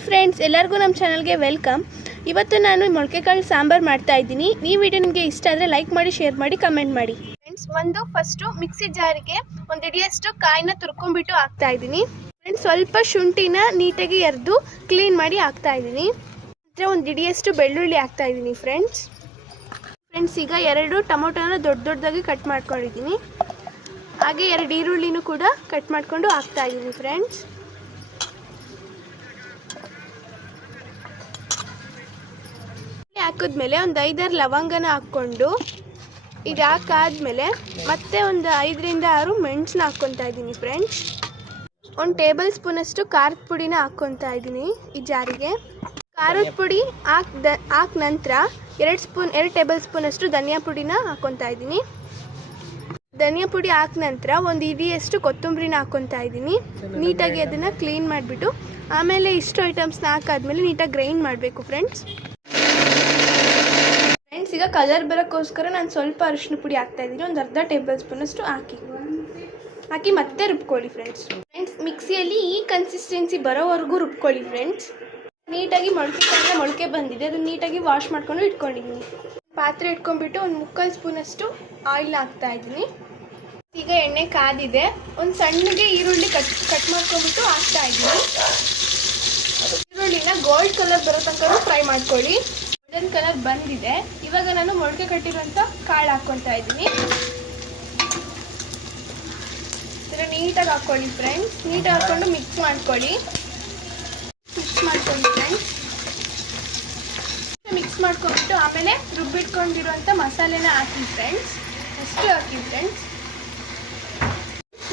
Hi friends, ಎಲ್ಲರಿಗೂ ನಮ್ಮ ಚಾನಲ್ಗೆ ವೆಲ್ಕಮ್. ಇವತ್ತು ನಾನು ಮೊಳಕೆಕಾಳು ಸಾಂಬಾರು ಮಾಡ್ತಾ ಇದ್ದೀನಿ. ಈ ವಿಡಿಯೋ ನಿಮಗೆ ಇಷ್ಟ ಆದರೆ ಲೈಕ್ ಮಾಡಿ, ಶೇರ್ ಮಾಡಿ, ಕಮೆಂಟ್ ಮಾಡಿ. ಫ್ರೆಂಡ್ಸ್, ಫಸ್ಟು ಮಿಕ್ಸಿ ಜಾರಿಗೆ ಒಂದು ಹಿಡಿಯಷ್ಟು ಕಾಯಿನ ತುರ್ಕೊಂಡ್ಬಿಟ್ಟು ಹಾಕ್ತಾ ಇದ್ದೀನಿ. ಫ್ರೆಂಡ್ಸ್, ಸ್ವಲ್ಪ ಶುಂಠಿನ ನೀಟಾಗಿ ಎರೆದು ಕ್ಲೀನ್ ಮಾಡಿ ಹಾಕ್ತಾ ಇದ್ದೀನಿ. ಒಂದು ಹಿಡಿಯಷ್ಟು ಬೆಳ್ಳುಳ್ಳಿ ಹಾಕ್ತಾ ಇದ್ದೀನಿ. ಫ್ರೆಂಡ್ಸ್, ಈಗ 2 ಟೊಮೊಟೊನ ದೊಡ್ಡದಾಗಿ ಕಟ್ ಮಾಡ್ಕೊಂಡಿದ್ದೀನಿ. ಹಾಗೆ 2 ಈರುಳ್ಳಿನೂ ಕೂಡ ಕಟ್ ಮಾಡಿಕೊಂಡು ಹಾಕ್ತಾ ಇದ್ದೀನಿ. ಫ್ರೆಂಡ್ಸ್, ಹಾಕಿದ್ಮೇಲೆ ಒಂದು 5-6 ಲವಂಗನ ಹಾಕ್ಕೊಂಡು ಇದು ಹಾಕಾದ್ಮೇಲೆ ಮತ್ತೆ ಒಂದು 5ರಿಂದ 6 ಮೆಣಸನ್ನ ಹಾಕ್ಕೊತಾ ಇದ್ದೀನಿ. ಫ್ರೆಂಡ್ಸ್, 1 ಟೇಬಲ್ ಸ್ಪೂನಷ್ಟು ಖಾರದ ಪುಡಿನ ಹಾಕ್ಕೊತಾ ಇದ್ದೀನಿ ಈ ಜಾರಿಗೆ. ಖಾರದ ಪುಡಿ ಹಾಕ ನಂತರ 2 ಟೇಬಲ್ ಸ್ಪೂನಷ್ಟು ಧನಿಯಾ ಪುಡಿನ ಹಾಕ್ಕೊತಾ ಇದ್ದೀನಿ. ಧನಿಯಾ ಪುಡಿ ಹಾಕ ನಂತರ ಒಂದು ಹಿಡಿಯಷ್ಟು ಕೊತ್ತಂಬರಿನ ಹಾಕ್ಕೊತಾ ಇದ್ದೀನಿ. ನೀಟಾಗಿ ಅದನ್ನು ಕ್ಲೀನ್ ಮಾಡಿಬಿಟ್ಟು ಆಮೇಲೆ ಇಷ್ಟು ಐಟಮ್ಸ್ನ ಹಾಕಾದ್ಮೇಲೆ ನೀಟಾಗಿ ಗ್ರೈಂಡ್ ಮಾಡಬೇಕು. ಫ್ರೆಂಡ್ಸ್, ಈಗ ಕಲರ್ ಬರೋಕ್ಕೋಸ್ಕರ ನಾನು ಸ್ವಲ್ಪ ಅರಿಶಿನ ಪುಡಿ ಹಾಕ್ತಾ ಇದ್ದೀನಿ. ಒಂದು ಅರ್ಧ ಟೇಬಲ್ ಸ್ಪೂನಷ್ಟು ಹಾಕಿ ಮತ್ತೆ ರುಬ್ಕೊಳ್ಳಿ. ಫ್ರೆಂಡ್ಸ್, ಮಿಕ್ಸಿಯಲ್ಲಿ ಈ ಕನ್ಸಿಸ್ಟೆನ್ಸಿ ಬರೋವರೆಗೂ ರುಬ್ಕೊಳ್ಳಿ. ಫ್ರೆಂಡ್ಸ್, ನೀಟಾಗಿ ಮೊಳಕೆ ಬಂದಿದೆ, ಅದನ್ನು ನೀಟಾಗಿ ವಾಶ್ ಮಾಡ್ಕೊಂಡು ಇಟ್ಕೊಂಡಿದ್ದೀನಿ. ಪಾತ್ರೆ ಇಟ್ಕೊಂಡ್ಬಿಟ್ಟು ಒಂದು 3/4 ಸ್ಪೂನಷ್ಟು ಆಯಿಲ್ನ ಹಾಕ್ತಾ ಇದ್ದೀನಿ. ಈಗ ಎಣ್ಣೆ ಕಾದಿದೆ. ಒಂದು ಸಣ್ಣಗೆ ಈರುಳ್ಳಿ ಕಟ್ ಮಾಡ್ಕೊಂಡ್ಬಿಟ್ಟು ಹಾಕ್ತಾ ಇದ್ದೀನಿ. ಈರುಳ್ಳಿನ ಗೋಲ್ಡ್ ಕಲರ್ ಬರೋ ತನಕ ಫ್ರೈ ಮಾಡ್ಕೊಳ್ಳಿ. ಗೋಲ್ಡನ್ ಕಲರ್ ಬಂದಿದೆ. ಇವಾಗ ನಾನು ಮೊಳಕೆ ಕಟ್ಟಿರುವಂಥ ಕಾಳು ಹಾಕ್ಕೊತಾ ಇದ್ದೀನಿ. ಇದರ ನೀಟಾಗಿ ಹಾಕ್ಕೊಳ್ಳಿ. ಫ್ರೆಂಡ್ಸ್, ನೀಟಾಗಿ ಹಾಕ್ಕೊಂಡು ಮಿಕ್ಸ್ ಮಾಡ್ಕೊಳ್ಳಿ. ಫ್ರೆಂಡ್ಸ್, ಮಿಕ್ಸ್ ಮಾಡ್ಕೊಂಡ್ಬಿಟ್ಟು ಆಮೇಲೆ ರುಬ್ಬಿಟ್ಕೊಂಡಿರುವಂಥ ಮಸಾಲೆನ ಹಾಕಿ. ಫ್ರೆಂಡ್ಸ್, ಅಷ್ಟು ಹಾಕಿ. ಫ್ರೆಂಡ್ಸ್,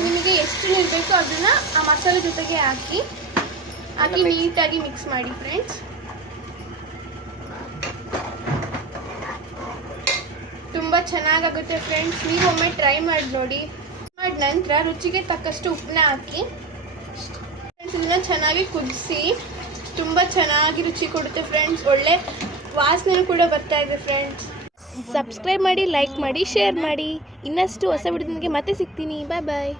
ನಿಮಗೆ ಎಷ್ಟು ನೀರು ಬೇಕೋ ಅದನ್ನು ಆ ಮಸಾಲೆ ಜೊತೆಗೆ ಹಾಕಿ ನೀಟಾಗಿ ಮಿಕ್ಸ್ ಮಾಡಿ. ಫ್ರೆಂಡ್ಸ್, ತುಂಬ ಚೆನ್ನಾಗಾಗುತ್ತೆ. ಫ್ರೆಂಡ್ಸ್, ನೀವು ಒಮ್ಮೆ ಟ್ರೈ ಮಾಡಿ ನೋಡಿ. ಮಾಡಿ ನಂತರ ರುಚಿಗೆ ತಕ್ಕಷ್ಟು ಉಪ್ಪನ್ನ ಹಾಕಿ. ಫ್ರೆಂಡ್ಸ್, ಇದನ್ನು ಚೆನ್ನಾಗಿ ಕುದಿಸಿ ತುಂಬ ಚೆನ್ನಾಗಿ ರುಚಿ ಕೊಡುತ್ತೆ. ಫ್ರೆಂಡ್ಸ್, ಒಳ್ಳೆ ವಾಸನೆ ಕೂಡ ಬರ್ತಾ ಇದೆ. ಫ್ರೆಂಡ್ಸ್, ಸಬ್ಸ್ಕ್ರೈಬ್ ಮಾಡಿ, ಲೈಕ್ ಮಾಡಿ, ಶೇರ್ ಮಾಡಿ. ಇನ್ನಷ್ಟು ಹೊಸ ವಿಡಿಯೋದೊಂದಿಗೆ ಮತ್ತೆ ಸಿಗ್ತೀನಿ. ಬಾಯ್ ಬಾಯ್.